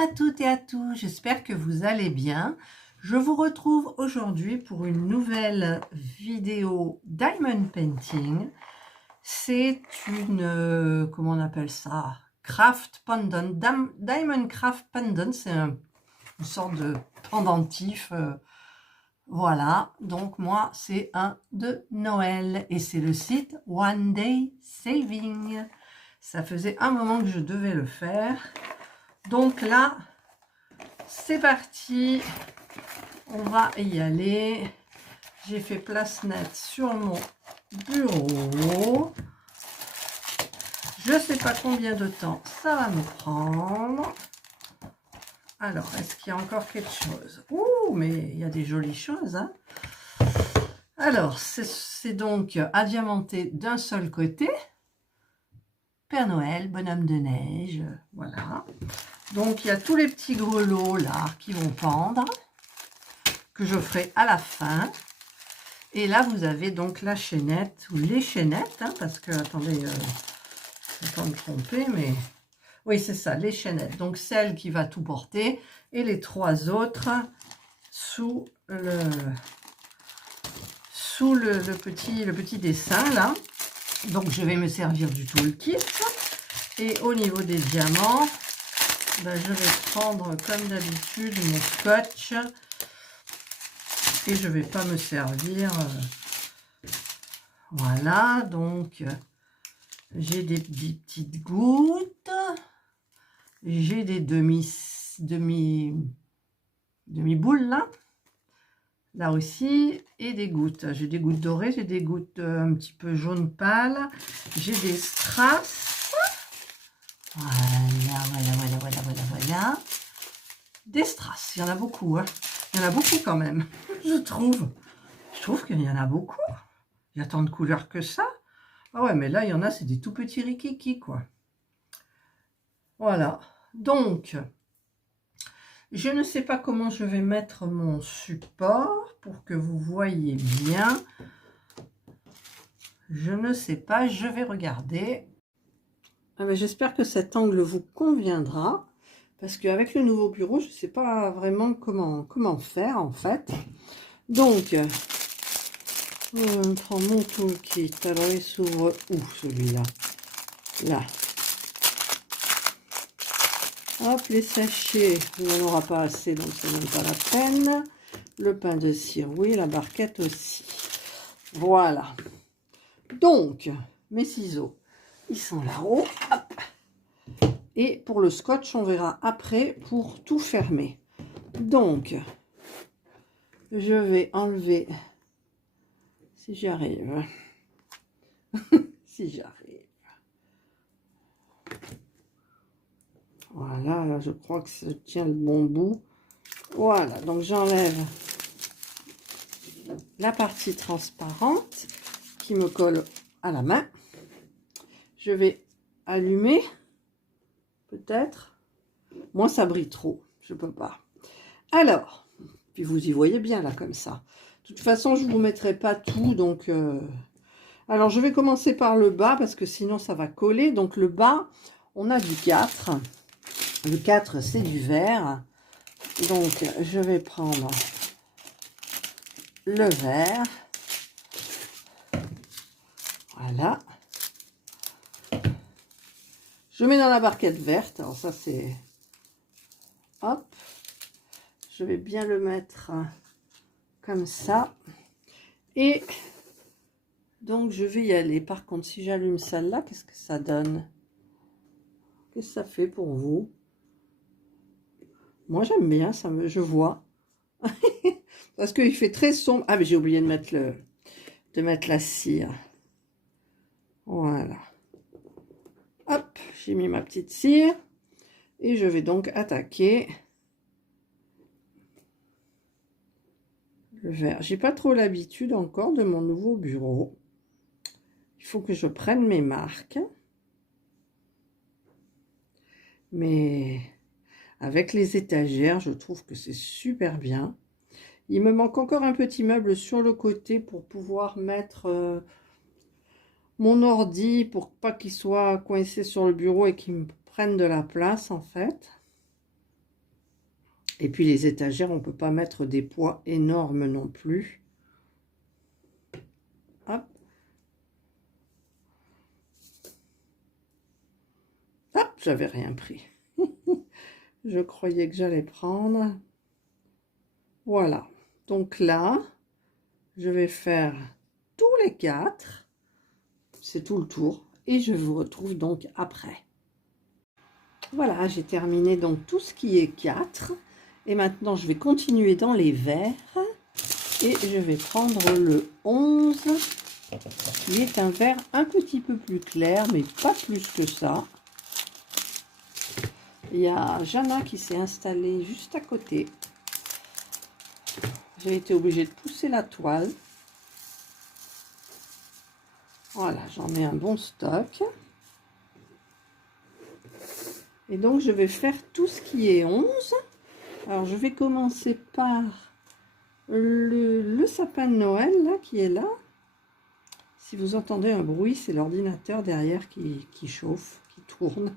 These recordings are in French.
à toutes et à tous, j'espère que vous allez bien. Je vous retrouve aujourd'hui pour une nouvelle vidéo Diamond Painting. C'est une, comment on appelle ça? Craft pendant, Diamond Craft Pendant, c'est une sorte de pendentif. Voilà, donc moi c'est un de Noël et c'est le site One Day Saving. Ça faisait un moment que je devais le faire. Donc là, c'est parti, on va y aller. J'ai fait place nette sur mon bureau. Je ne sais pas combien de temps ça va me prendre. Alors, est-ce qu'il y a encore quelque chose? Ouh, mais il y a des jolies choses, hein. Alors, c'est donc adiamanté d'un seul côté. Père Noël, bonhomme de neige, voilà. Donc, il y a tous les petits grelots là qui vont pendre, que je ferai à la fin. Et là, vous avez donc la chaînette, ou les chaînettes, hein, parce que, attendez, je ne vais pas me tromper, mais... Oui, c'est ça, les chaînettes. Donc, celle qui va tout porter, et les trois autres sous le petit dessin, là. Donc, je vais me servir du toolkit. Et au niveau des diamants, ben, je vais prendre, comme d'habitude, mon scotch. Et je ne vais pas me servir. Voilà, donc j'ai des petites gouttes. J'ai des demi-boules là aussi, et des gouttes. J'ai des gouttes dorées, j'ai des gouttes un petit peu jaune pâle. J'ai des strass. Voilà. Des strass, il y en a beaucoup, hein. Il y en a beaucoup quand même, je trouve. Je trouve qu'il y en a beaucoup. Il y a tant de couleurs que ça. Ah ouais, mais là, il y en a, c'est des tout petits rikiki, quoi. Voilà. Donc, je ne sais pas comment je vais mettre mon support pour que vous voyez bien. Je ne sais pas, je vais regarder. Ah ben, j'espère que cet angle vous conviendra. Parce qu'avec le nouveau bureau, je ne sais pas vraiment comment faire, en fait. Donc... je prends mon toolkit. Alors, il s'ouvre où celui-là? Là. Hop, les sachets, il n'y en aura pas assez, donc c'est même pas la peine. Le pain de cire, oui, la barquette aussi. Voilà. Donc, mes ciseaux, ils sont là-haut. Et pour le scotch, on verra après pour tout fermer. Donc, je vais enlever... Si j'y arrive. Si j'arrive. Voilà, là, je crois que ça tient le bon bout. Voilà, donc j'enlève la partie transparente qui me colle à la main. Je vais allumer, peut-être. Moi, ça brille trop, je peux pas. Alors, puis vous y voyez bien là, comme ça. De toute façon, je ne vous mettrai pas tout, donc... Alors, je vais commencer par le bas, parce que sinon, ça va coller. Donc, le bas, on a du 4. Le 4, c'est du vert. Donc, je vais prendre le vert. Voilà. Je mets dans la barquette verte. Alors, ça, c'est... Hop. Je vais bien le mettre comme ça. Et donc, je vais y aller. Par contre, si j'allume celle-là, qu'est-ce que ça donne? Qu'est-ce que ça fait pour vous? Moi, j'aime bien, je vois. Parce qu'il fait très sombre. Ah, mais j'ai oublié de mettre la cire. Voilà. Hop, j'ai mis ma petite cire. Et je vais donc attaquer le vert. J'ai pas trop l'habitude encore de mon nouveau bureau. Il faut que je prenne mes marques. Mais avec les étagères, je trouve que c'est super bien. Il me manque encore un petit meuble sur le côté pour pouvoir mettre mon ordi, pour pas qu'il soit coincé sur le bureau et qu'il me prenne de la place, en fait. Et puis les étagères, on ne peut pas mettre des poids énormes non plus. Hop. Hop, j'avais rien pris. Je croyais que j'allais prendre. Voilà. Donc là, je vais faire tous les 4. C'est tout le tour. Et je vous retrouve donc après. Voilà, j'ai terminé donc tout ce qui est 4. Et maintenant, je vais continuer dans les verts. Et je vais prendre le 11, qui est un vert un petit peu plus clair, mais pas plus que ça. Il y a Jana qui s'est installée juste à côté. J'ai été obligée de pousser la toile. Voilà, j'en ai un bon stock. Et donc, je vais faire tout ce qui est 11. Alors, je vais commencer par le sapin de Noël, là, qui est là. Si vous entendez un bruit, c'est l'ordinateur derrière qui chauffe, qui tourne.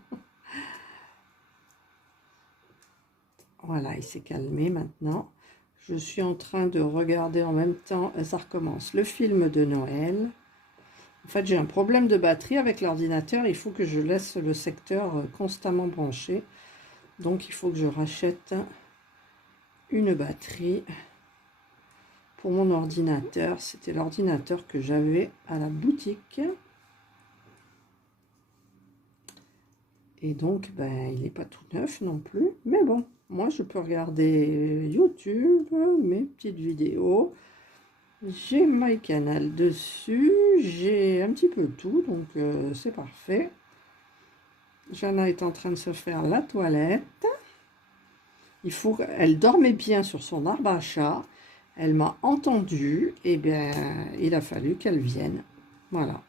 Voilà, il s'est calmé maintenant. Je suis en train de regarder en même temps, ça recommence, le film de Noël. En fait, j'ai un problème de batterie avec l'ordinateur. Il faut que je laisse le secteur constamment branché. Donc, il faut que je rachète une batterie pour mon ordinateur. C'était l'ordinateur que j'avais à la boutique. Et donc, ben, il n'est pas tout neuf non plus. Mais bon, moi, je peux regarder YouTube, mes petites vidéos. J'ai MyCanal dessus. J'ai un petit peu tout, donc c'est parfait. Jana est en train de se faire la toilette. Elle dormait bien sur son arbre à chat. Elle m'a entendu. Et bien, il a fallu qu'elle vienne. Voilà.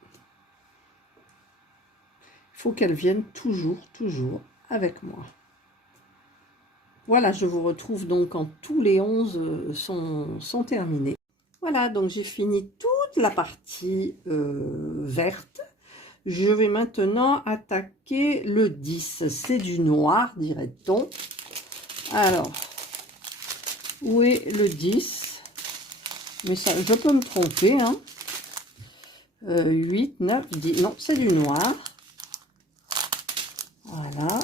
Il faut qu'elle vienne toujours avec moi. Voilà, je vous retrouve donc quand tous les 11 sont terminés. Voilà, donc j'ai fini toute la partie verte. Je vais maintenant attaquer le 10. C'est du noir, dirait-on. Alors, où est le 10? Mais ça, je peux me tromper, hein. 8, 9, 10. Non, c'est du noir. Voilà.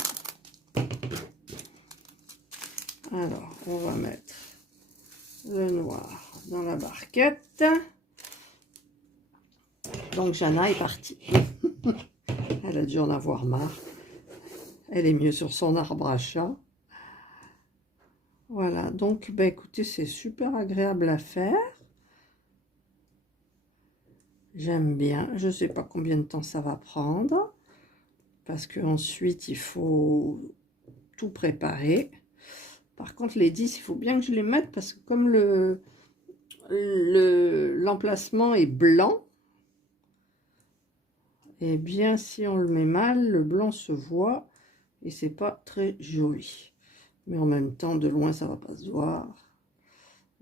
Alors, on va mettre le noir dans la barquette. Donc, Jana est partie. Elle a dû en avoir marre. Elle est mieux sur son arbre à chat. Voilà, donc, ben, écoutez, c'est super agréable à faire. J'aime bien. Je ne sais pas combien de temps ça va prendre. Parce qu'ensuite, il faut tout préparer. Par contre, les 10, il faut bien que je les mette parce que comme l'emplacement est blanc, et bien si on le met mal, le blanc se voit et c'est pas très joli. Mais en même temps, de loin, ça va pas se voir.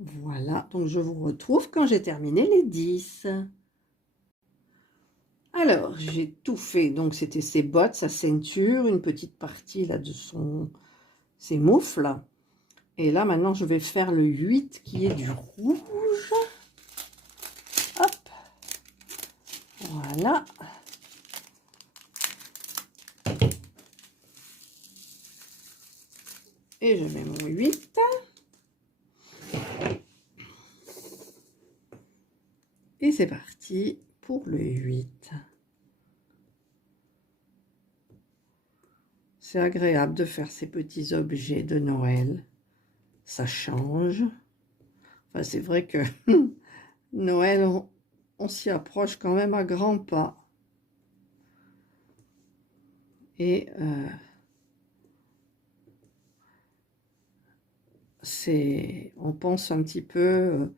Voilà, donc je vous retrouve quand j'ai terminé les 10. Alors, j'ai tout fait. Donc, c'était ses bottes, sa ceinture, une petite partie là de ses moufles. Et là, maintenant, je vais faire le 8 qui est du rouge. Hop. Voilà. Et je mets mon 8. Et c'est parti pour le 8. C'est agréable de faire ces petits objets de Noël. Ça change. Enfin, c'est vrai que Noël, on s'y approche quand même à grands pas. Et on pense un petit peu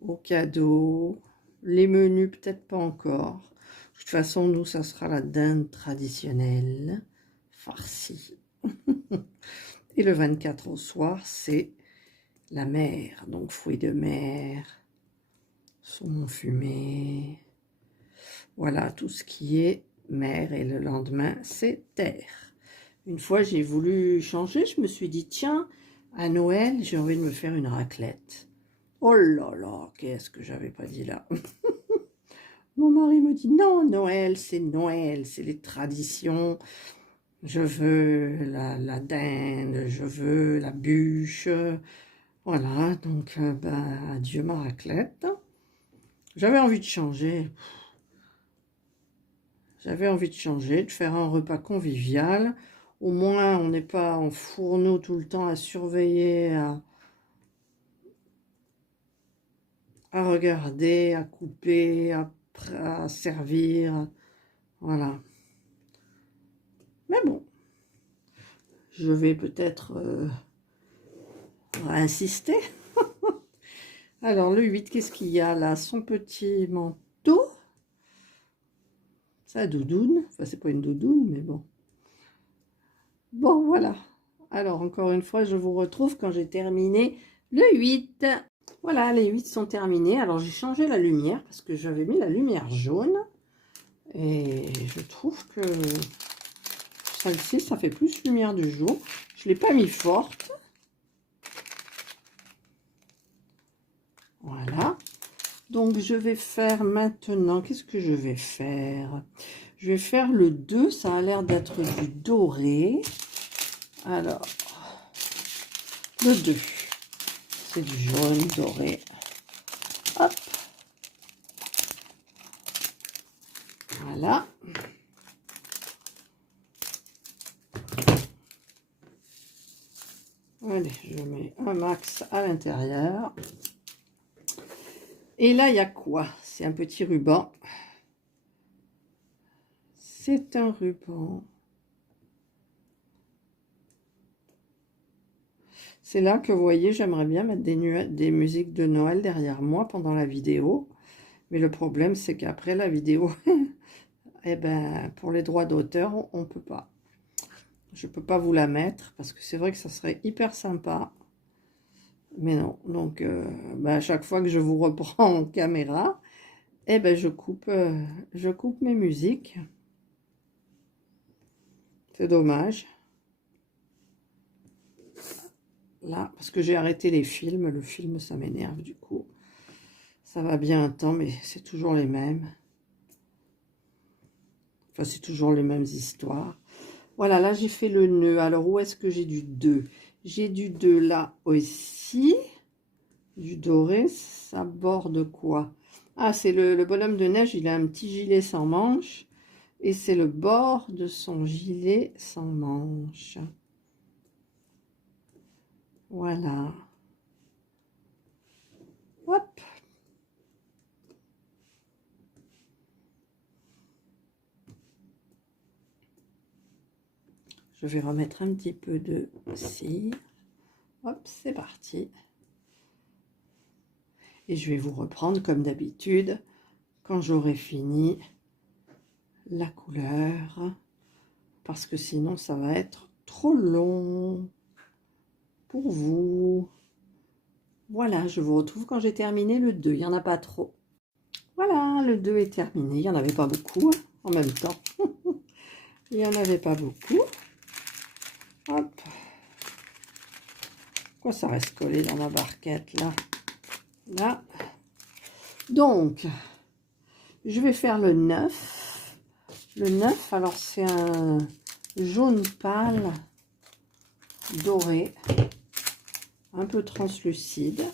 aux cadeaux, les menus peut-être pas encore. De toute façon, nous, ça sera la dinde traditionnelle, farcie. Et le 24 au soir, c'est la mer, donc fruits de mer, saumon fumé, voilà tout ce qui est mer. Et le lendemain, c'est terre. Une fois, j'ai voulu changer, je me suis dit, tiens, À Noël, j'ai envie de me faire une raclette. Oh là là, qu'est-ce que j'avais pas dit là. Mon mari me dit, non, Noël, c'est les traditions. Je veux la dinde, je veux la bûche. Voilà, donc, adieu ma raclette. J'avais envie de changer. J'avais envie de changer, de faire un repas convivial. Au moins, on n'est pas en fourneau tout le temps à surveiller, à regarder, à couper, à servir. Voilà. Mais bon, je vais peut-être insister. Alors, le 8, qu'est-ce qu'il y a là? Son petit manteau. Sa doudoune. Enfin, c'est pas une doudoune, mais bon. Bon, voilà. Alors, encore une fois, je vous retrouve quand j'ai terminé le 8. Voilà, les 8 sont terminés. Alors, j'ai changé la lumière parce que j'avais mis la lumière jaune. Et je trouve que celle-ci, ça fait plus lumière du jour. Je ne l'ai pas mis forte. Voilà. Donc, je vais faire maintenant... Qu'est-ce que je vais faire? Je vais faire le 2. Ça a l'air d'être du doré. Alors, le 2. C'est du jaune doré. Hop. Voilà. Allez, je mets un max à l'intérieur. Et là, il y a quoi? C'est un petit ruban. C'est un ruban. C'est là que vous voyez, j'aimerais bien mettre des musiques de Noël derrière moi pendant la vidéo. Mais le problème, c'est qu'après la vidéo, eh ben, pour les droits d'auteur, on ne peut pas. Je ne peux pas vous la mettre parce que c'est vrai que ça serait hyper sympa. Mais non, donc à chaque fois que je vous reprends en caméra, eh ben, je coupe mes musiques. C'est dommage. Là, parce que j'ai arrêté les films. Le film, ça m'énerve du coup. Ça va bien un temps, mais c'est toujours les mêmes. Enfin, c'est toujours les mêmes histoires. Voilà, là, j'ai fait le nœud. Alors, où est-ce que j'ai du 2? J'ai du 2 là aussi. Du doré, ça borde quoi? Ah, c'est le bonhomme de neige. Il a un petit gilet sans manches. Et c'est le bord de son gilet sans manches. Voilà. Hop. Je vais remettre un petit peu de cire. Hop, c'est parti. Et je vais vous reprendre comme d'habitude quand j'aurai fini la couleur. Parce que sinon, ça va être trop long pour vous. Voilà, je vous retrouve quand j'ai terminé le 2. Il n'y en a pas trop. Voilà, le 2 est terminé. Il n'y en avait pas beaucoup en même temps. Il n'y en avait pas beaucoup. Hop. Pourquoi ça reste collé dans ma barquette là? Là. Donc, je vais faire le 9. Le 9, alors c'est un jaune pâle doré, un peu translucide.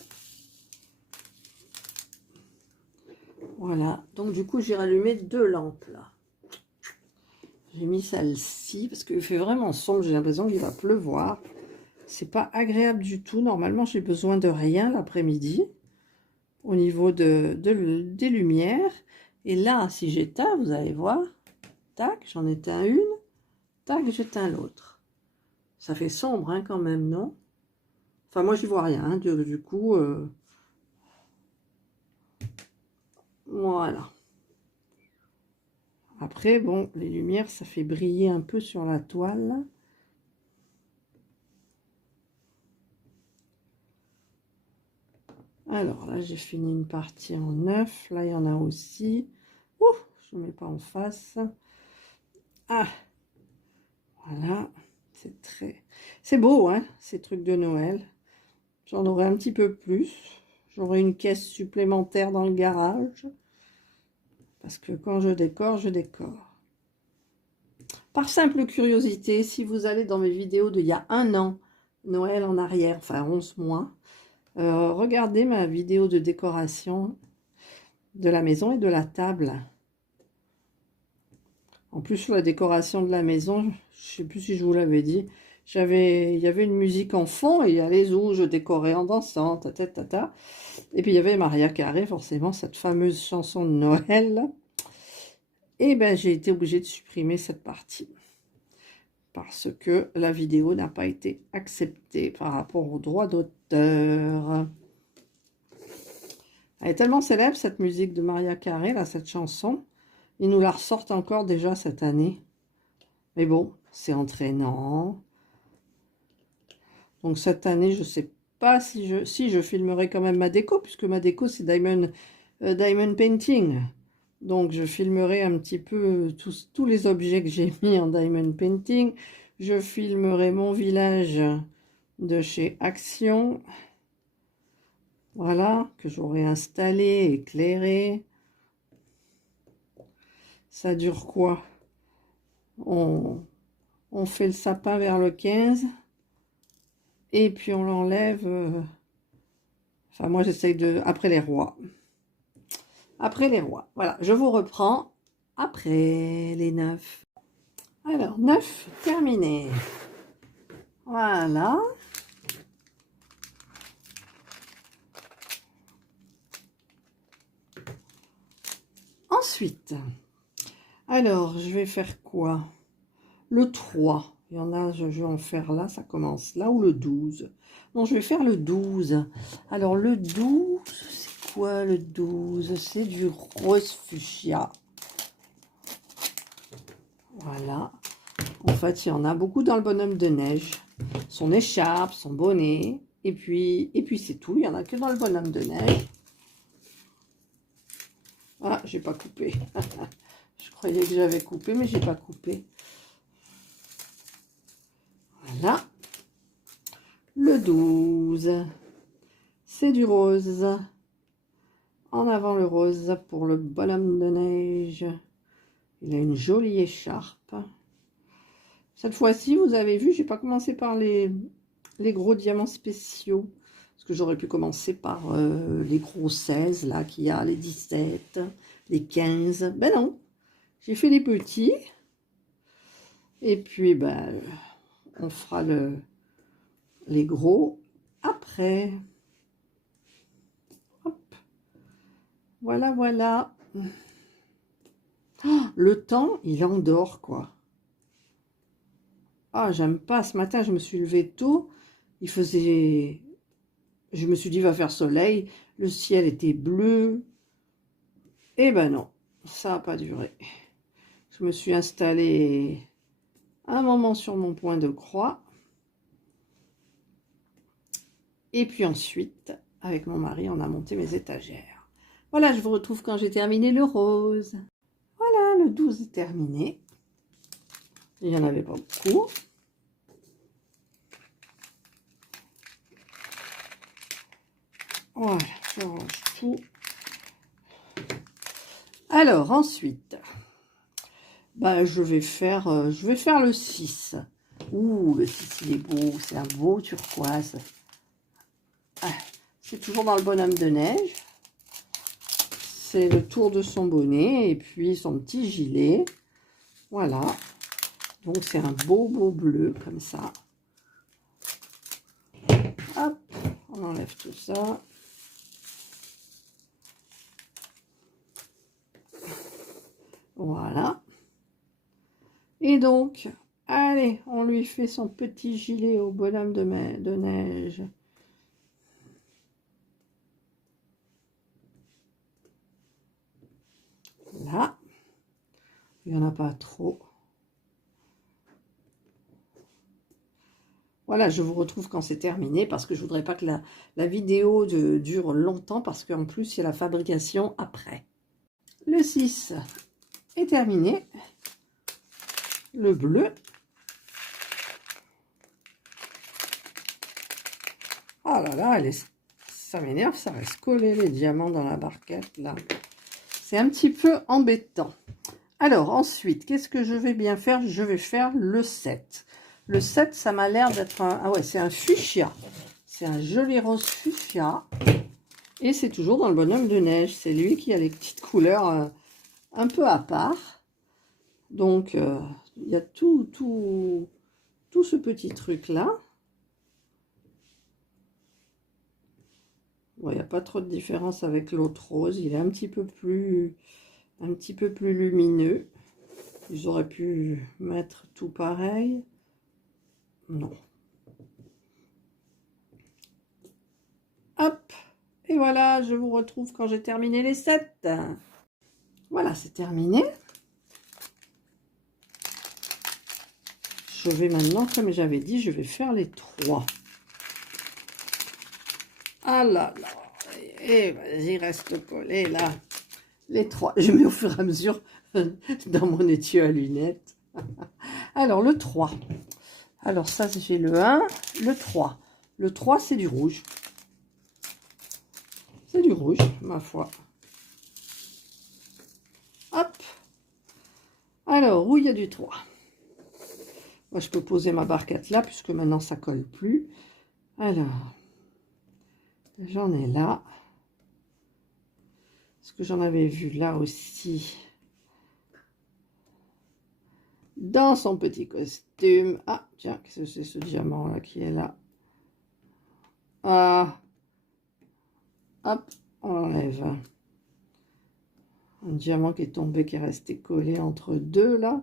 Voilà, donc du coup j'ai rallumé 2 lampes là. J'ai mis celle-ci parce qu'il fait vraiment sombre, j'ai l'impression qu'il va pleuvoir. C'est pas agréable du tout. Normalement j'ai besoin de rien l'après-midi au niveau des lumières. Et là, si j'éteins, vous allez voir, tac, j'en éteins une, tac, j'éteins l'autre. Ça fait sombre hein, quand même, non? Enfin, moi, j'y vois rien. Hein, du coup, voilà. Après, bon, les lumières, ça fait briller un peu sur la toile. Alors, là, j'ai fini une partie en 9. Là, il y en a aussi. Ouh, je ne mets pas en face. Ah, voilà. C'est beau, hein, ces trucs de Noël. J'en aurai un petit peu plus. J'aurai une caisse supplémentaire dans le garage. Parce que quand je décore, je décore. Par simple curiosité, si vous allez dans mes vidéos d'il y a un an, Noël en arrière, enfin 11 mois, regardez ma vidéo de décoration de la maison et de la table. En plus, sur la décoration de la maison, je ne sais plus si je vous l'avais dit, il y avait une musique en fond et il y a les où je décorais en dansant, ta. Et puis il y avait Maria Carey, forcément, cette fameuse chanson de Noël. Et ben j'ai été obligée de supprimer cette partie. Parce que la vidéo n'a pas été acceptée par rapport aux droits d'auteur. Elle est tellement célèbre, cette musique de Maria Carey, là, cette chanson. Ils nous la ressortent encore déjà cette année. Mais bon, c'est entraînant. Donc cette année, je ne sais pas si je filmerai quand même ma déco, puisque ma déco, c'est Diamond Painting. Donc je filmerai un petit peu tous les objets que j'ai mis en Diamond Painting. Je filmerai mon village de chez Action. Voilà, que j'aurai installé, éclairé. Ça dure quoi? On fait le sapin vers le 15. Et puis on l'enlève. Enfin, moi j'essaye de. Après les rois. Après les rois. Voilà, je vous reprends après les 9. Alors, 9, terminé. Voilà. Ensuite, alors, je vais faire quoi? Le 3. Il y en a, je vais en faire là, ça commence là, ou le 12. Non, je vais faire le 12. Alors, le 12, c'est quoi le 12? C'est du rose fuchsia. Voilà. En fait, il y en a beaucoup dans le bonhomme de neige. Son écharpe, son bonnet. Et puis c'est tout. Il n'y en a que dans le bonhomme de neige. Ah, j'ai pas coupé. Je croyais que j'avais coupé, mais j'ai pas coupé. Voilà. Le 12. C'est du rose. En avant le rose pour le bonhomme de neige. Il a une jolie écharpe. Cette fois-ci, vous avez vu, j'ai pas commencé par les gros diamants spéciaux. Parce que j'aurais pu commencer par les gros 16, là, qu'il y a, les 17, les 15. Ben non, j'ai fait les petits. Et puis, ben, on fera les gros après. Hop. Voilà, voilà. Oh, le temps, il endort, quoi. Ah, j'aime pas. Ce matin, je me suis levée tôt. Il faisait... Je me suis dit, il va faire soleil. Le ciel était bleu. Eh ben non, ça n'a pas duré. Je me suis installée un moment sur mon point de croix. Et puis ensuite, avec mon mari, on a monté mes étagères. Voilà, je vous retrouve quand j'ai terminé le rose. Voilà, le 12 est terminé. Il n'y en avait pas beaucoup. Voilà, je range tout. Alors, ensuite, bah, je vais faire le 6. Ouh, le 6, il est beau. C'est un beau turquoise. Ah, c'est toujours dans le bonhomme de neige. C'est le tour de son bonnet et puis son petit gilet. Voilà. Donc, c'est un beau bleu comme ça. Hop, on enlève tout ça. Voilà. Et donc, allez, on lui fait son petit gilet au bonhomme de neige. Là. Il n'y en a pas trop. Voilà, je vous retrouve quand c'est terminé parce que je ne voudrais pas que la vidéo dure longtemps parce qu'en plus, il y a la fabrication après. Le 6 est terminé. Le bleu. Oh là là, ça m'énerve, ça reste collé les diamants dans la barquette là. C'est un petit peu embêtant. Alors ensuite, qu'est-ce que je vais bien faire? Je vais faire le 7. Le 7, ça m'a l'air d'être un... Ah ouais, c'est un fuchsia. C'est un joli rose fuchsia. Et c'est toujours dans le bonhomme de neige. C'est lui qui a les petites couleurs un peu à part. Donc, il y a tout ce petit truc-là. Bon, il n'y a pas trop de différence avec l'autre rose. Il est un petit peu plus lumineux. Ils auraient pu mettre tout pareil. Non. Hop. Et voilà, je vous retrouve quand j'ai terminé les 7. Voilà, c'est terminé. Je vais maintenant, comme j'avais dit, je vais faire les 3. Ah là là. Et vas-y, reste collé là. Les 3. Je mets au fur et à mesure dans mon étui à lunettes. Alors, le 3. Alors, ça, j'ai le 1, le 3. Le 3, c'est du rouge. C'est du rouge, ma foi. Hop. Alors, où il y a du 3? Moi, je peux poser ma barquette là, puisque maintenant, ça colle plus. Alors, j'en ai là. Est-ce que j'en avais vu là aussi? Dans son petit costume. Ah, tiens, qu'est-ce que c'est ce diamant-là qui est là? Ah. Hop, on l'enlève. Un diamant qui est tombé, qui est resté collé entre deux, là.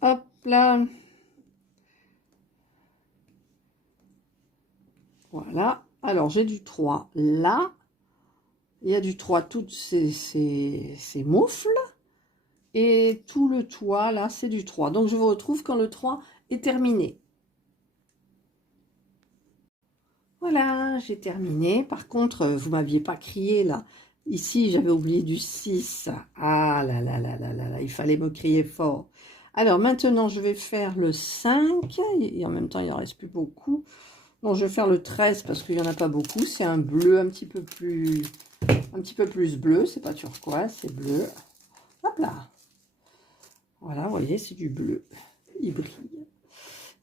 Hop, là. Voilà. Alors, j'ai du 3 là. Il y a du 3, toutes ces moufles. Et tout le toit, là, c'est du 3. Donc, je vous retrouve quand le 3 est terminé. Voilà, j'ai terminé. Par contre, vous ne m'aviez pas crié, là. Ici, j'avais oublié du 6. Ah là là là là là là, il fallait me crier fort. Alors, maintenant, je vais faire le 5. Et en même temps, il n'en reste plus beaucoup. Donc, je vais faire le 13 parce qu'il n'y en a pas beaucoup. C'est un bleu un petit peu plus bleu. C'est pas turquoise, c'est bleu. Hop là. Voilà, vous voyez, c'est du bleu. Il brille.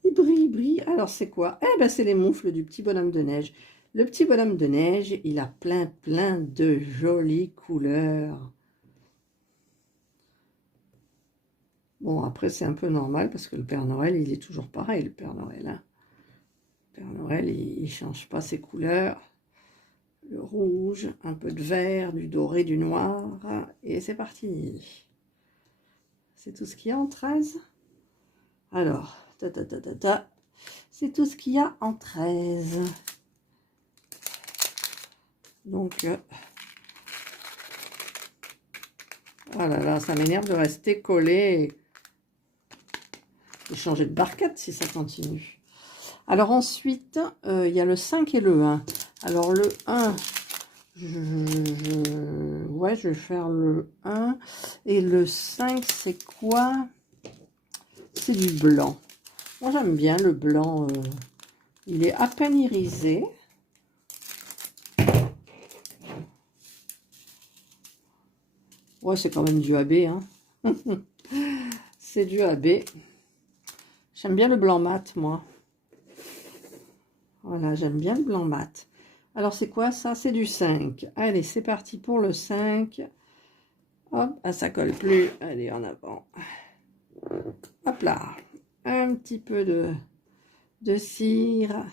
Il brille, il brille. Alors, c'est quoi? Eh ben, c'est les moufles du petit bonhomme de neige. Le petit bonhomme de neige, il a plein de jolies couleurs. Bon, après, c'est un peu normal parce que le Père Noël, il est toujours pareil, le Père Noël. Hein. Le Père Noël, il ne change pas ses couleurs. Le rouge, un peu de vert, du doré, du noir. Et c'est parti. C'est tout ce qu'il y a en 13. Alors, c'est tout ce qu'il y a en 13. Donc, oh là là, ça m'énerve de rester collé et changer de barquette si ça continue. Alors ensuite, il y a le 5 et le 1. Alors le 1, ouais, je vais faire le 1. Et le 5, c'est quoi? C'est du blanc. Moi, j'aime bien le blanc. Il est à peine irisé. Ouais, c'est quand même du AB. Hein. C'est du AB. J'aime bien le blanc mat, moi. Voilà, j'aime bien le blanc mat. Alors, c'est quoi ça? C'est du 5. Allez, c'est parti pour le 5. Hop, ah, ça colle plus. Allez, en avant. Hop là. Un petit peu de cire.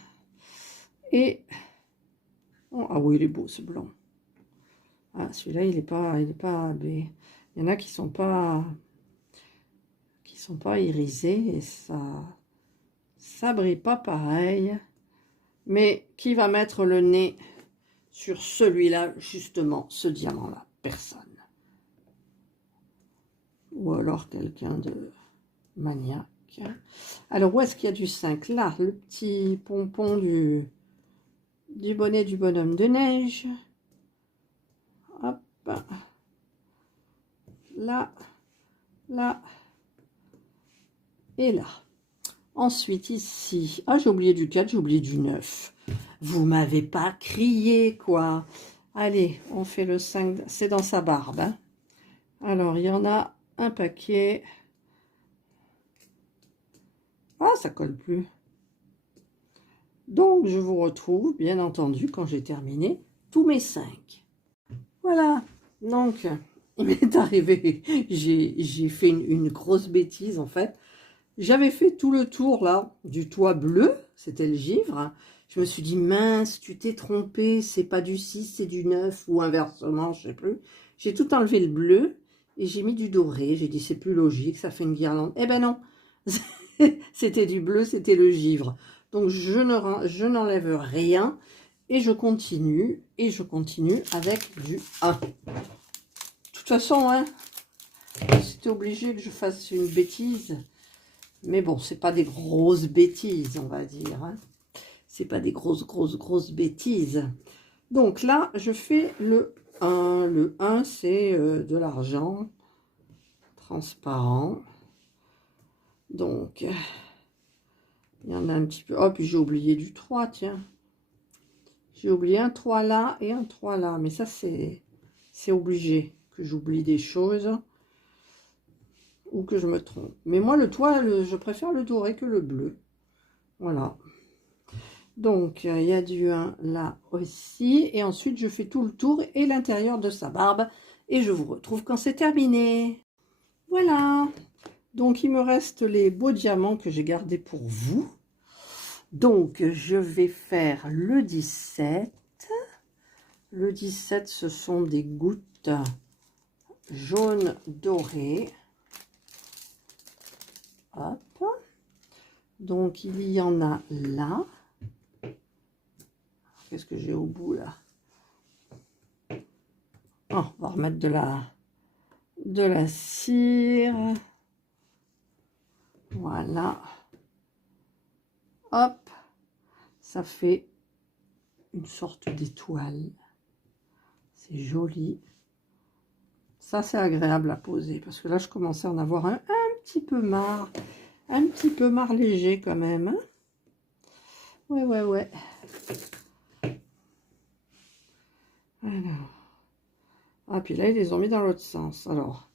Et... oh, ah oui, il est beau, ce blanc. Ah, celui-là, il est pas AB. Il y en a qui sont pas irisés et ça brille pas pareil. Mais qui va mettre le nez sur celui-là, justement, ce diamant-là? Personne. Ou alors quelqu'un de maniaque. Alors, où est-ce qu'il y a du 5? Là, le petit pompon du bonnet du bonhomme de neige. Hop. Là, là et là. Ensuite, ici, ah, j'ai oublié du 4, j'ai oublié du 9. Vous m'avez pas crié, quoi. Allez, on fait le 5. C'est dans sa barbe. Hein. Alors, il y en a un paquet. Ah, ça colle plus. Donc, je vous retrouve, bien entendu, quand j'ai terminé tous mes 5. Voilà. Donc, il m'est arrivé, j'ai fait une grosse bêtise, en fait. J'avais fait tout le tour, là, du toit bleu. C'était le givre. Je me suis dit, mince, tu t'es trompé. C'est pas du 6, c'est du 9, ou inversement, je sais plus. J'ai tout enlevé le bleu, et j'ai mis du doré. J'ai dit, c'est plus logique, ça fait une guirlande. Eh ben non. C'était du bleu, c'était le givre. Donc, je n'enlève rien. Et je continue avec du 1. De toute façon, hein, c'était obligé que je fasse une bêtise. Mais bon, c'est pas des grosses bêtises, on va dire. Hein. C'est pas des grosses bêtises. Donc là, je fais le 1. Le 1, c'est de l'argent transparent. Donc, il y en a un petit peu. Oh, puis j'ai oublié du 3, tiens. J'ai oublié un 3 là et un 3 là. Mais ça, c'est obligé que j'oublie des choses ou que je me trompe. Mais moi, le toit, je préfère le doré que le bleu. Voilà. Donc, il y a du 1 là aussi. Et ensuite, je fais tout le tour et l'intérieur de sa barbe. Et je vous retrouve quand c'est terminé. Voilà. Donc, il me reste les beaux diamants que j'ai gardés pour vous. Donc, je vais faire le 17. Le 17, ce sont des gouttes jaunes dorées. Hop. Donc, il y en a là. Qu'est-ce que j'ai au bout, là? Oh, on va remettre de la cire. Voilà. Hop. Ça fait une sorte d'étoile. C'est joli. Ça, c'est agréable à poser. Parce que là, je commençais à en avoir un petit peu marre. Un petit peu marre léger, quand même. Hein. Ouais. Alors. Ah, puis là, ils les ont mis dans l'autre sens. Alors,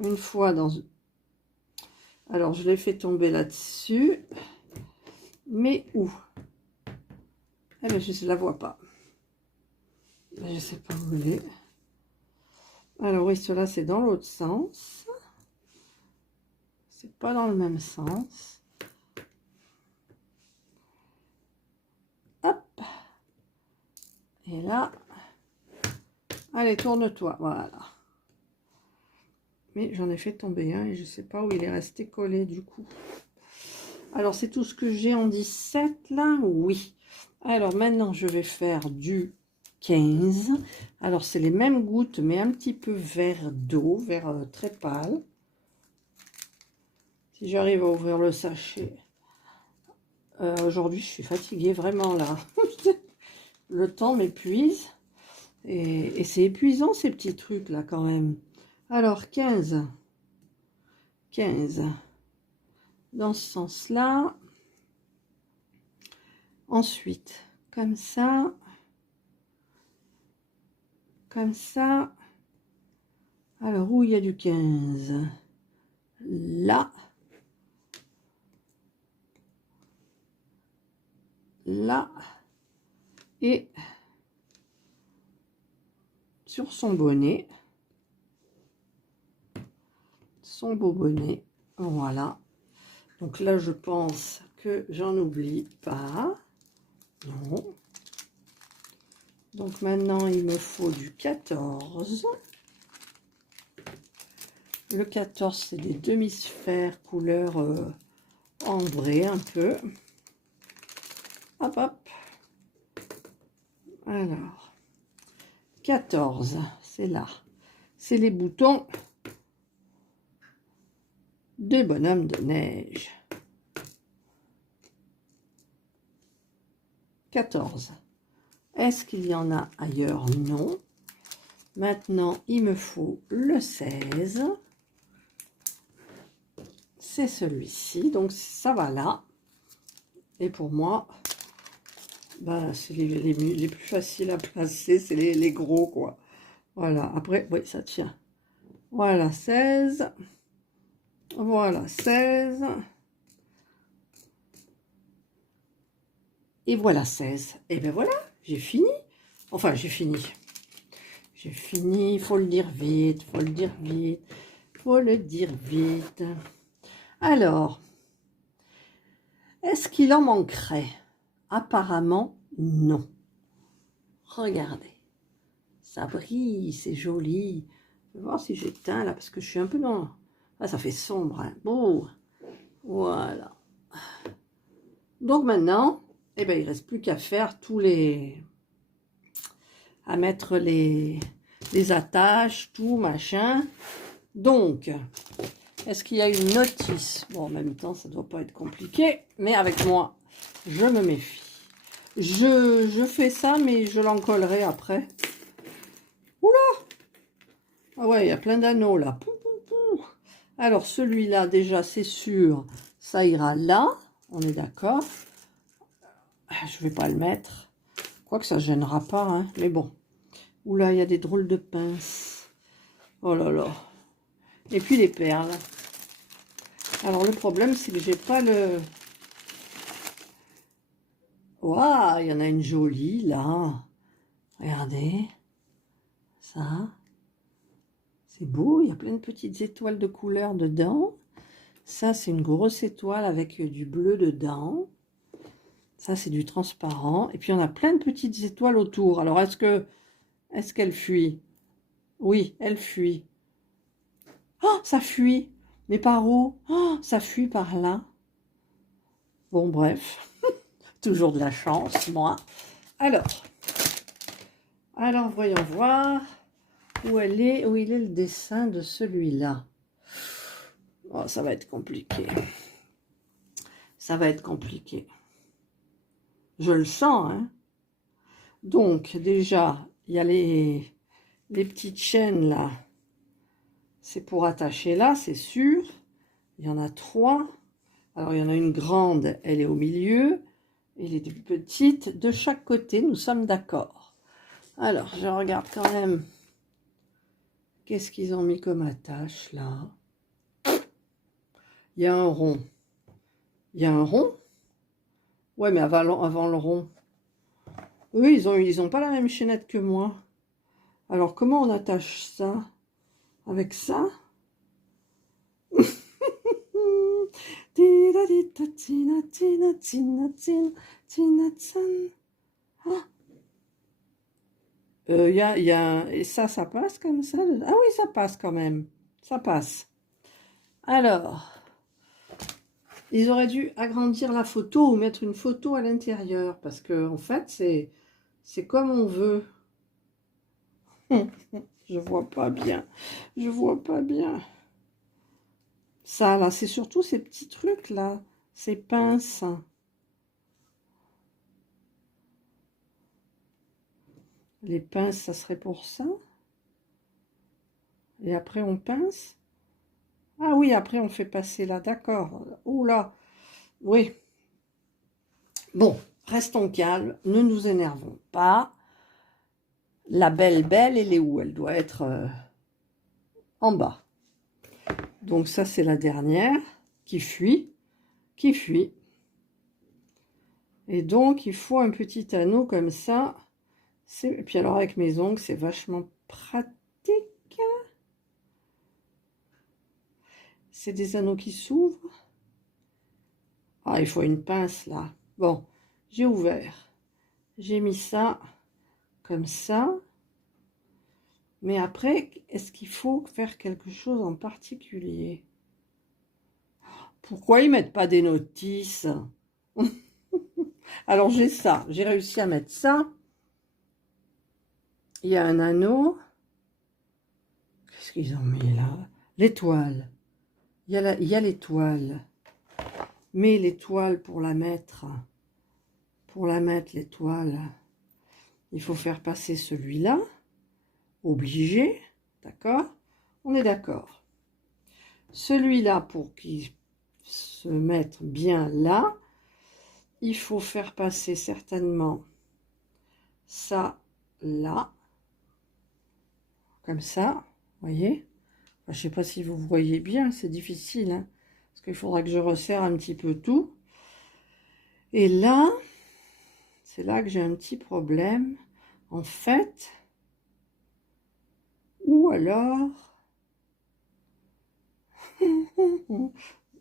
une fois dans... Alors, je l'ai fait tomber là-dessus. Mais où? Eh bien, je ne la vois pas. Je ne sais pas où elle est. Alors, oui, cela, c'est dans l'autre sens. C'est pas dans le même sens. Hop. Et là... Allez, tourne-toi. Voilà. Mais j'en ai fait tomber un et je ne sais pas où il est resté collé du coup. Alors, c'est tout ce que j'ai en 17 là? Oui. Alors, maintenant, je vais faire du 15. Alors, c'est les mêmes gouttes, mais un petit peu vert d'eau, vert très pâle. Si j'arrive à ouvrir le sachet. Aujourd'hui, je suis fatiguée vraiment là. Le temps m'épuise. Et c'est épuisant ces petits trucs là quand même. Alors, 15. 15. Dans ce sens-là. Ensuite, comme ça. Comme ça. Alors, où il y a du 15? Là. Là. Et sur son bonnet. Son beau bonnet. Voilà. Donc là, je pense que j'en oublie pas. Non. Donc maintenant, il me faut du 14. Le 14, c'est des demi-sphères couleur ambrée un peu. Hop, hop. Alors, 14, c'est là. C'est les boutons de bonhomme de neige. 14. Est-ce qu'il y en a ailleurs? Non. Maintenant, il me faut le 16. C'est celui-ci. Donc, ça va là. Et pour moi, bah, c'est les plus faciles à placer, c'est les gros, quoi. Voilà, après, oui, ça tient. Voilà, 16. Voilà, 16. Et voilà, 16. Et ben voilà, j'ai fini. Enfin, j'ai fini. J'ai fini, il faut le dire vite, faut le dire vite, faut le dire vite. Alors, est-ce qu'il en manquerait? Apparemment, non. Regardez, ça brille, c'est joli. Je vais voir si j'éteins là, parce que je suis un peu dans... Ah, ça fait sombre, hein. Bon, voilà. Donc maintenant, eh ben, il ne reste plus qu'à faire tous les... à mettre les attaches, tout, machin. Donc, est-ce qu'il y a une notice? Bon, en même temps, ça ne doit pas être compliqué, mais avec moi, je me méfie. Je fais ça, mais je l'encollerai après. Oula! Ah ouais, il y a plein d'anneaux, là. Pou, pou, pou. Alors, celui-là, déjà, c'est sûr, ça ira là. On est d'accord. Je ne vais pas le mettre. Quoique ça ne gênera pas, hein, mais bon. Oula, il y a des drôles de pinces. Oh là là. Et puis les perles. Alors, le problème, c'est que j'ai pas le... Waouh, il y en a une jolie, là. Regardez. Ça. C'est beau, il y a plein de petites étoiles de couleur dedans. Ça, c'est une grosse étoile avec du bleu dedans. Ça, c'est du transparent. Et puis, on a plein de petites étoiles autour. Alors, est-ce qu'elle fuit? Oui, elle fuit. Oh, ça fuit. Mais par où? Oh, ça fuit par là. Bon, bref. Toujours de la chance, moi. Alors, voyons voir où elle est, où il est le dessin de celui-là. Oh, ça va être compliqué. Ça va être compliqué. Je le sens, hein. Donc, déjà, il y a les petites chaînes, là. C'est pour attacher là, c'est sûr. Il y en a 3. Alors, il y en a une grande, elle est au milieu. Et les plus petites de chaque côté, nous sommes d'accord. Alors, je regarde quand même. Qu'est-ce qu'ils ont mis comme attache, là? Il y a un rond. Il y a un rond? Ouais, mais avant le rond. Eux, ils ont pas la même chaînette que moi. Alors, comment on attache ça? Avec ça? Et ça passe comme ça? Ah oui, ça passe quand même. Ça passe. Alors, ils auraient dû agrandir la photo ou mettre une photo à l'intérieur. Parce que, en fait, c'est comme on veut. Je vois pas bien. Je vois pas bien. Ça, là, c'est surtout ces petits trucs, là. Ces pinces. Les pinces, ça serait pour ça. Et après, on pince. Ah oui, après, on fait passer là. D'accord. Oula. Oui. Bon, restons calmes. Ne nous énervons pas. La belle, elle est où? Elle doit être en bas. Donc ça, c'est la dernière qui fuit. Qui fuit. Et donc, il faut un petit anneau comme ça. Et puis alors, avec mes ongles, c'est vachement pratique. C'est des anneaux qui s'ouvrent. Ah, il faut une pince, là. Bon, j'ai ouvert. J'ai mis ça comme ça. Mais après, est-ce qu'il faut faire quelque chose en particulier? Pourquoi ils mettent pas des notices? Alors, j'ai ça. J'ai réussi à mettre ça. Il y a un anneau. Qu'est-ce qu'ils ont mis là? L'étoile. Il y a l'étoile. Mais l'étoile, pour la mettre, l'étoile, il faut faire passer celui-là. Obligé. D'accord? On est d'accord. Celui-là, pour qu'il se mette bien là, il faut faire passer certainement ça là, comme ça, vous voyez. Enfin, je sais pas si vous voyez bien, c'est difficile, hein, parce qu'il faudra que je resserre un petit peu tout. Et là, c'est là que j'ai un petit problème, en fait. Ou alors...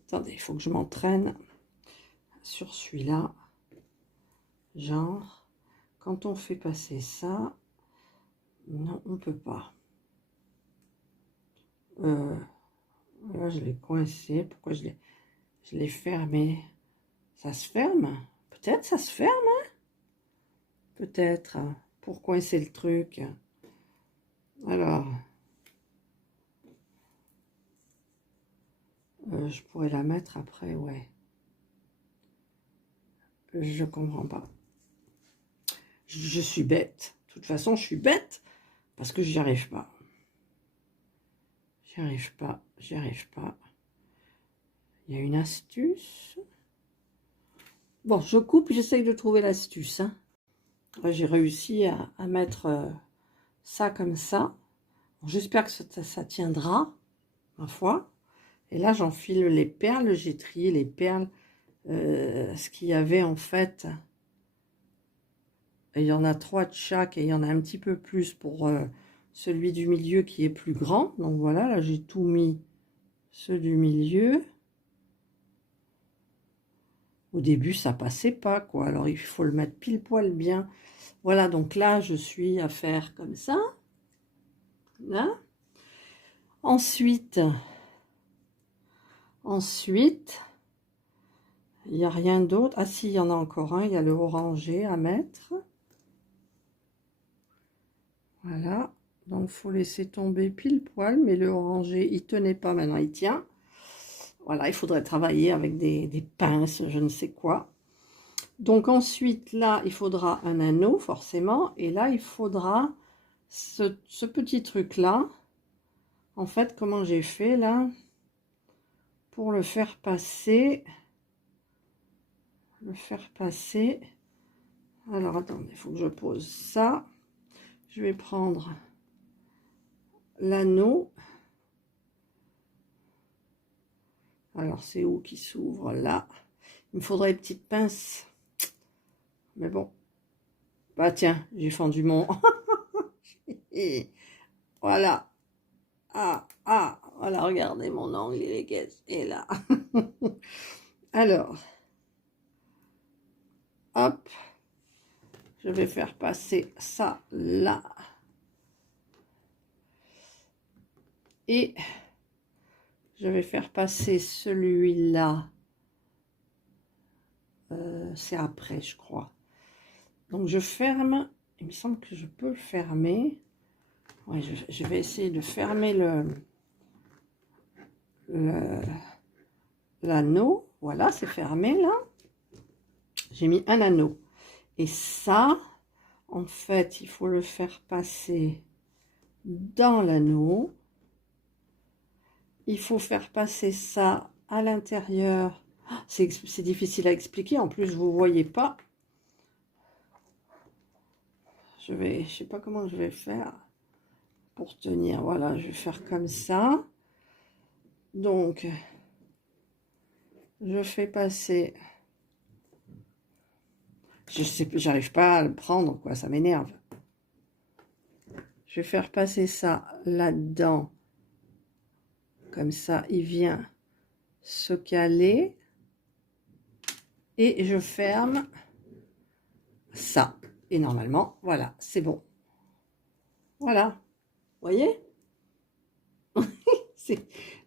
Attendez, il faut que je m'entraîne sur celui-là. Genre, quand on fait passer ça, non, on peut pas. Là, je l'ai coincé. Pourquoi je l'ai fermé? Ça se ferme? Peut-être ça se ferme, hein? Peut-être. Pour coincer le truc. Alors, je pourrais la mettre après, ouais. Je comprends pas. Je suis bête. De toute façon, je suis bête parce que j'y arrive pas. J'y arrive pas. J'y arrive pas. Il y a une astuce. Bon, je coupe, j'essaye de trouver l'astuce. Hein. J'ai réussi à mettre ça comme ça. J'espère que ça tiendra, ma foi. Et là, j'enfile les perles. J'ai trié les perles. Ce qu'il y avait en fait. Et il y en a 3 de chaque et il y en a un petit peu plus pour celui du milieu qui est plus grand. Donc voilà, là j'ai tout mis ceux du milieu. Au début, ça passait pas, quoi. Alors, il faut le mettre pile poil bien. Voilà, donc là, je suis à faire comme ça. Là. Ensuite, il n'y a rien d'autre. Ah si, il y en a encore un. Il y a le orangé à mettre. Voilà. Donc, il faut laisser tomber pile poil. Mais le orangé, il tenait pas. Maintenant, il tient. Voilà, il faudrait travailler avec des pinces, je ne sais quoi. Donc ensuite, là, il faudra un anneau, forcément. Et là, il faudra ce petit truc-là. En fait, comment j'ai fait, là, pour le faire passer. Alors, attendez, il faut que je pose ça. Je vais prendre l'anneau. Alors, c'est où qui s'ouvre? Là. Il me faudrait une petite pince. Mais bon. Bah tiens, j'ai fendu mon... Voilà. Voilà, regardez mon angle, il est là. Alors, hop, je vais faire passer ça là. Et je vais faire passer celui-là. C'est après, je crois. Donc, je ferme. Il me semble que je peux le fermer. Ouais, je vais essayer de fermer l'anneau. Voilà, c'est fermé là. J'ai mis un anneau. Et ça, en fait, il faut le faire passer dans l'anneau. Il faut faire passer ça à l'intérieur. C'est difficile à expliquer. En plus, vous ne voyez pas. Je sais pas comment je vais faire pour tenir. Voilà, je vais faire comme ça. Donc, je fais passer... Je sais, j'arrive pas à le prendre, quoi. Ça m'énerve. Je vais faire passer ça là-dedans. Comme ça, il vient se caler. Et je ferme ça. Et normalement, voilà, c'est bon. Voilà. Vous voyez?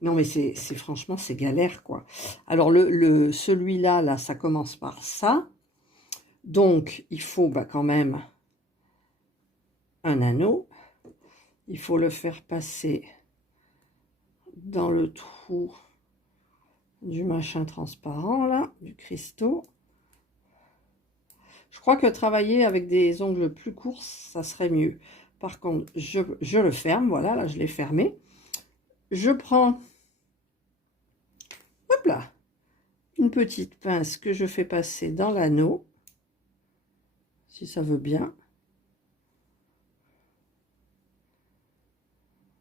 Non, mais c'est franchement, c'est galère, quoi. Alors, celui-là, là, ça commence par ça. Donc, il faut quand même un anneau. Il faut le faire passer dans le trou du machin transparent, là, du cristaux. Je crois que travailler avec des ongles plus courts, ça serait mieux. Par contre, je le ferme. Voilà, là, je l'ai fermé. Je prends, hop là, une petite pince que je fais passer dans l'anneau, si ça veut bien.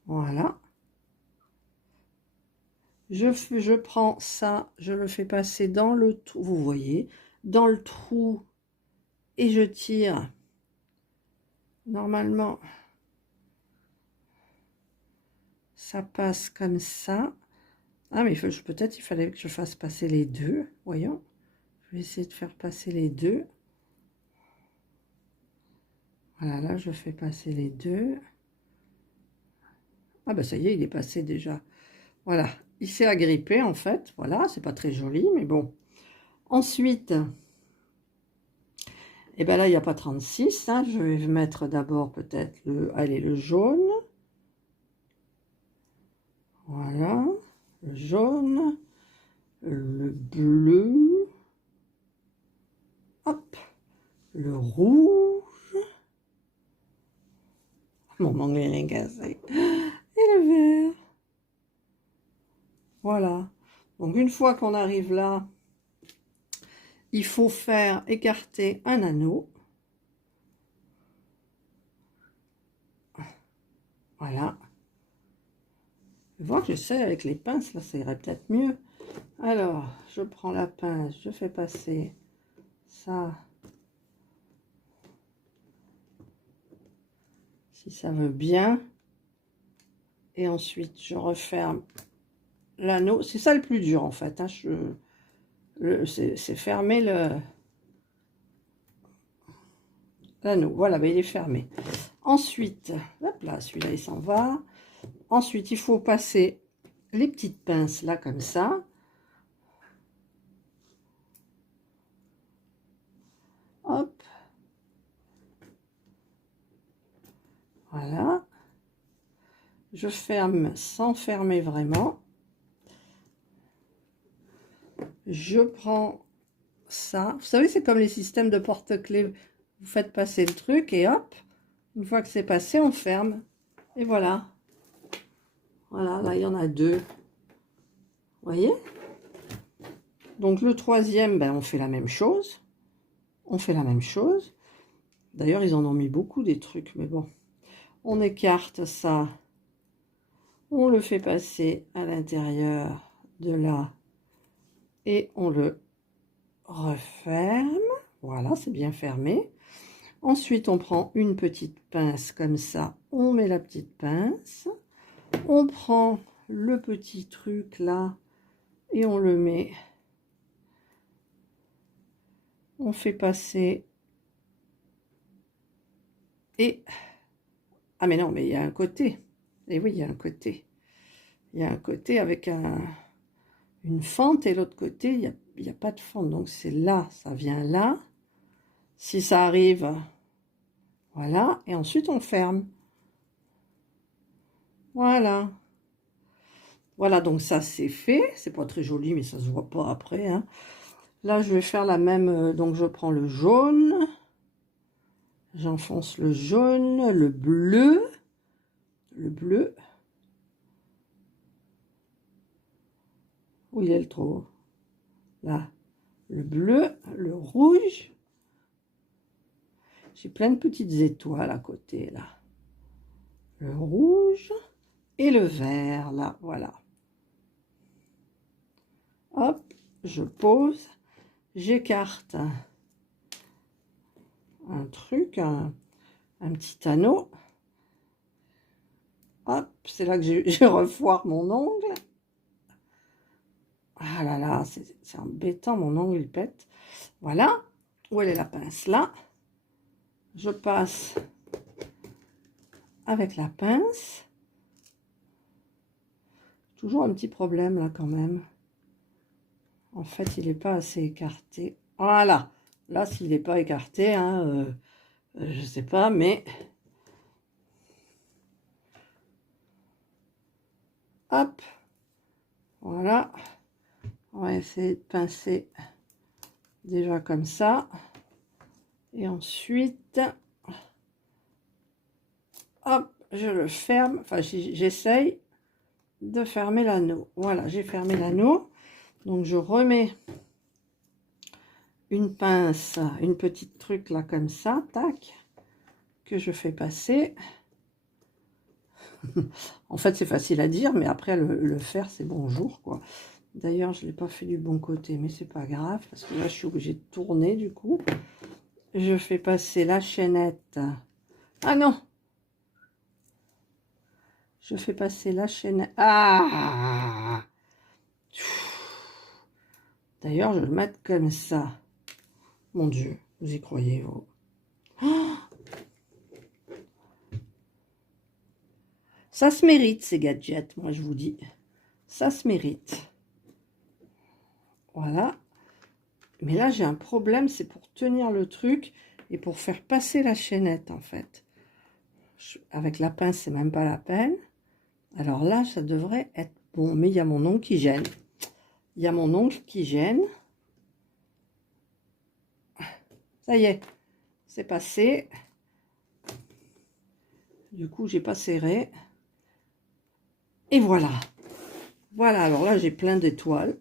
Voilà. Je prends ça, je le fais passer dans le trou, vous voyez, dans le trou, et je tire. Normalement, ça passe comme ça. Ah, mais peut-être il fallait que je fasse passer les deux. Voyons. Je vais essayer de faire passer les deux. Voilà, là, je fais passer les deux. Ah, ben ça y est, il est passé déjà. Voilà. Il s'est agrippé, en fait. Voilà, c'est pas très joli, mais bon. Ensuite, et ben là, il n'y a pas 36. Hein. Je vais mettre d'abord peut-être le jaune. Voilà. Le jaune. Le bleu. Hop. Le rouge. Mon ongle est cassé. Et le vert. Voilà. Donc, une fois qu'on arrive là, il faut faire écarter un anneau. Voilà. Je vois que j'essaie avec les pinces, là, ça irait peut-être mieux. Alors, je prends la pince, je fais passer ça. Si ça veut bien. Et ensuite, je referme l'anneau. C'est ça le plus dur, en fait. Hein. C'est fermer l'anneau. Voilà, ben, il est fermé. Ensuite, hop là, celui-là, il s'en va. Ensuite, il faut passer les petites pinces, là, comme ça. Hop. Voilà. Je ferme sans fermer vraiment. Je prends ça. Vous savez, c'est comme les systèmes de porte-clés. Vous faites passer le truc et hop, une fois que c'est passé, on ferme. Et voilà. Voilà, là, il y en a deux. Vous voyez? Donc, le troisième, ben, on fait la même chose. On fait la même chose. D'ailleurs, ils en ont mis beaucoup des trucs, mais bon. On écarte ça. On le fait passer à l'intérieur de là. Et on le referme. Voilà, c'est bien fermé. Ensuite, on prend une petite pince comme ça. On met la petite pince. On prend le petit truc là et on le met. On fait passer. Et... Ah mais non, mais il y a un côté. Et oui, il y a un côté. Il y a un côté avec une fente et l'autre côté, il n'y a pas de fente. Donc c'est là, ça vient là. Si ça arrive, voilà. Et ensuite, on ferme. Voilà. Voilà, donc ça, c'est fait. C'est pas très joli, mais ça se voit pas après. Hein. Là, je vais faire la même. Donc, je prends le jaune. J'enfonce le jaune, le bleu. Le bleu. Où il est le trou? Là. Le bleu, le rouge. J'ai plein de petites étoiles à côté, là. Le rouge et le vert, là, voilà. Hop, je pose. J'écarte un truc, un petit anneau. Hop, c'est là que je refoire mon ongle. Ah là là, c'est embêtant, mon ongle il pète. Voilà, où elle est la pince? Là. Je passe avec la pince. Toujours un petit problème là quand même. En fait, il n'est pas assez écarté. Voilà, là s'il n'est pas écarté, hein, je sais pas, mais... Hop, voilà. On va essayer de pincer déjà comme ça. Et ensuite, hop, je le ferme. Enfin, j'essaye de fermer l'anneau. Voilà, j'ai fermé l'anneau. Donc, je remets une pince, une petite truc là comme ça, tac, que je fais passer. En fait, c'est facile à dire, mais après, le faire, c'est bonjour, quoi. D'ailleurs, je ne l'ai pas fait du bon côté, mais c'est pas grave, parce que là, je suis obligée de tourner, du coup. Je fais passer la chaînette. Ah non! Je fais passer la chaînette. Ah! D'ailleurs, je vais le mettre comme ça. Mon Dieu, vous y croyez, vous? Ça se mérite, ces gadgets, moi, je vous dis. Ça se mérite. Voilà. Mais là, j'ai un problème, c'est pour tenir le truc et pour faire passer la chaînette, en fait. Avec la pince, c'est même pas la peine. Alors là, ça devrait être bon. Mais il y a mon ongle qui gêne. Il y a mon ongle qui gêne. Ça y est, c'est passé. Du coup, j'ai pas serré. Et voilà. Voilà, alors là, j'ai plein d'étoiles.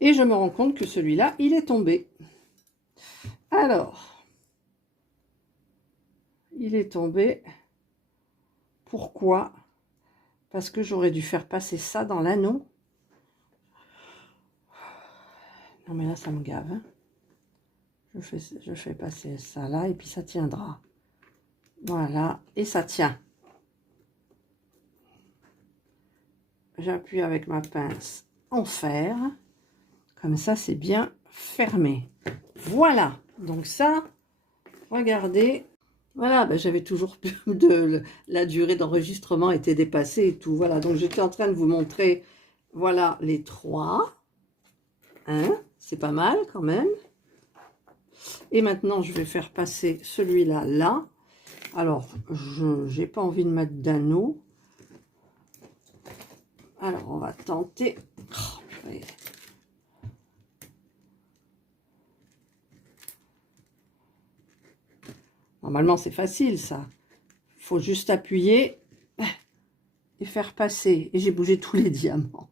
Et je me rends compte que celui-là, il est tombé. Alors, il est tombé. Pourquoi? Parce que j'aurais dû faire passer ça dans l'anneau. Non, mais là, ça me gave. Hein. Je fais passer ça là, et puis ça tiendra. Voilà, et ça tient. J'appuie avec ma pince en fer. Comme ça, c'est bien fermé. Voilà, donc ça, regardez. Voilà, ben, j'avais toujours la durée d'enregistrement était dépassée et tout. Voilà, donc j'étais en train de vous montrer, voilà, les trois. Hein, c'est pas mal quand même. Et maintenant, je vais faire passer celui-là, là. Alors, je n'ai pas envie de mettre d'anneau. Alors, on va tenter. Oh, normalement, c'est facile, ça. Il faut juste appuyer et faire passer. Et j'ai bougé tous les diamants.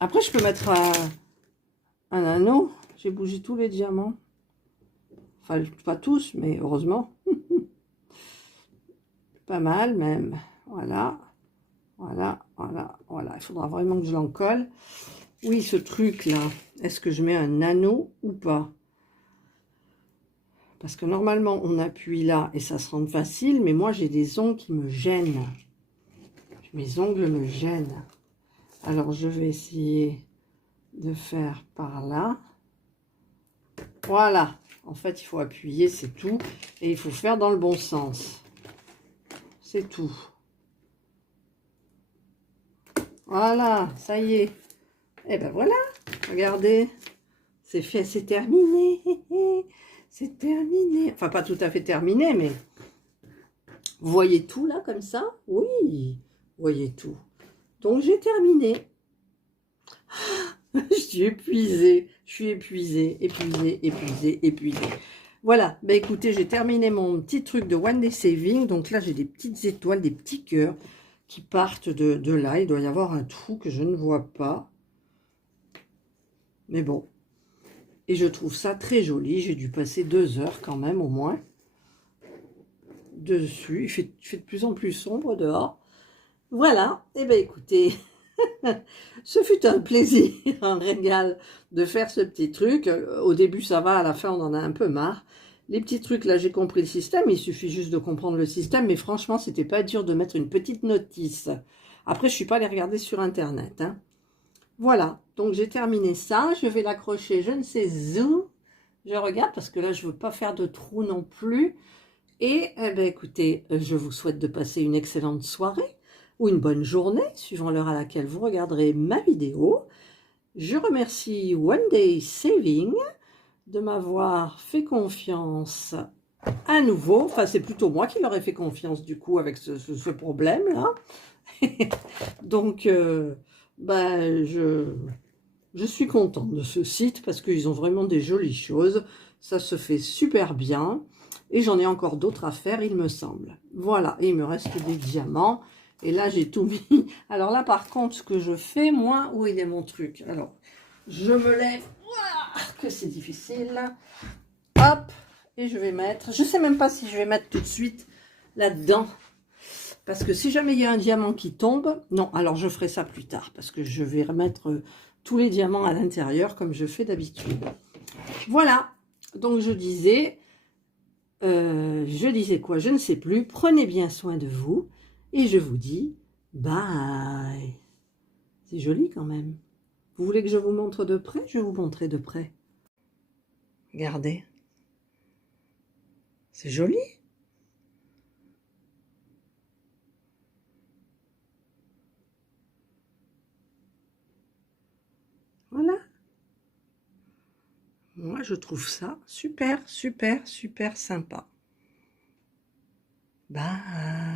Après, je peux mettre un anneau. J'ai bougé tous les diamants. Enfin, pas tous, mais heureusement. Pas mal, même. Voilà. Voilà, voilà, voilà. Il faudra vraiment que je l'en colle. Oui, ce truc-là, est-ce que je mets un anneau ou pas? Parce que normalement, on appuie là et ça se rend facile, mais moi, j'ai des ongles qui me gênent. Mes ongles me gênent. Alors, je vais essayer de faire par là. Voilà. En fait, il faut appuyer, c'est tout. Et il faut faire dans le bon sens. C'est tout. Voilà, ça y est. Et ben voilà, regardez. C'est fait, c'est terminé. C'est terminé. Enfin, pas tout à fait terminé, mais... Vous voyez tout là, comme ça? Oui, vous voyez tout. Donc, j'ai terminé. Je suis épuisée. Je suis épuisée, épuisée, épuisée, épuisée. Voilà, ben écoutez, j'ai terminé mon petit truc de One Day Saving. Donc là, j'ai des petites étoiles, des petits cœurs qui partent de là. Il doit y avoir un trou que je ne vois pas. Mais bon. Et je trouve ça très joli. J'ai dû passer 2 heures quand même, au moins. Dessus. Il fait de plus en plus sombre dehors. Voilà. Et ben écoutez... Ce fut un plaisir, un régal de faire ce petit truc. Au début, ça va, à la fin, on en a un peu marre. Les petits trucs, là, j'ai compris le système. Il suffit juste de comprendre le système. Mais franchement, c'était pas dur de mettre une petite notice. Après, je suis pas allée regarder sur Internet. Hein. Voilà, donc j'ai terminé ça. Je vais l'accrocher, je ne sais où. Je regarde parce que là, je veux pas faire de trou non plus. Et, eh ben, écoutez, je vous souhaite de passer une excellente soirée ou une bonne journée, suivant l'heure à laquelle vous regarderez ma vidéo. Je remercie One Day Saving de m'avoir fait confiance à nouveau. Enfin, c'est plutôt moi qui leur ai fait confiance du coup avec ce problème-là. Donc, ben, je suis contente de ce site parce qu'ils ont vraiment des jolies choses. Ça se fait super bien. Et j'en ai encore d'autres à faire, il me semble. Voilà, et il me reste des diamants. Et là, j'ai tout mis. Alors là, par contre, ce que je fais, moi, où il est mon truc? Alors, je me lève. Ouah, que c'est difficile. Hop. Et je vais mettre. Je ne sais même pas si je vais mettre tout de suite là-dedans. Parce que si jamais il y a un diamant qui tombe. Non, alors je ferai ça plus tard. Parce que je vais remettre tous les diamants à l'intérieur comme je fais d'habitude. Voilà. Donc je disais quoi? Je ne sais plus. Prenez bien soin de vous. Et je vous dis bye. C'est joli quand même. Vous voulez que je vous montre de près? Je vais vous montrer de près. Regardez. C'est joli. Voilà. Moi, je trouve ça super, super, super sympa. Bye.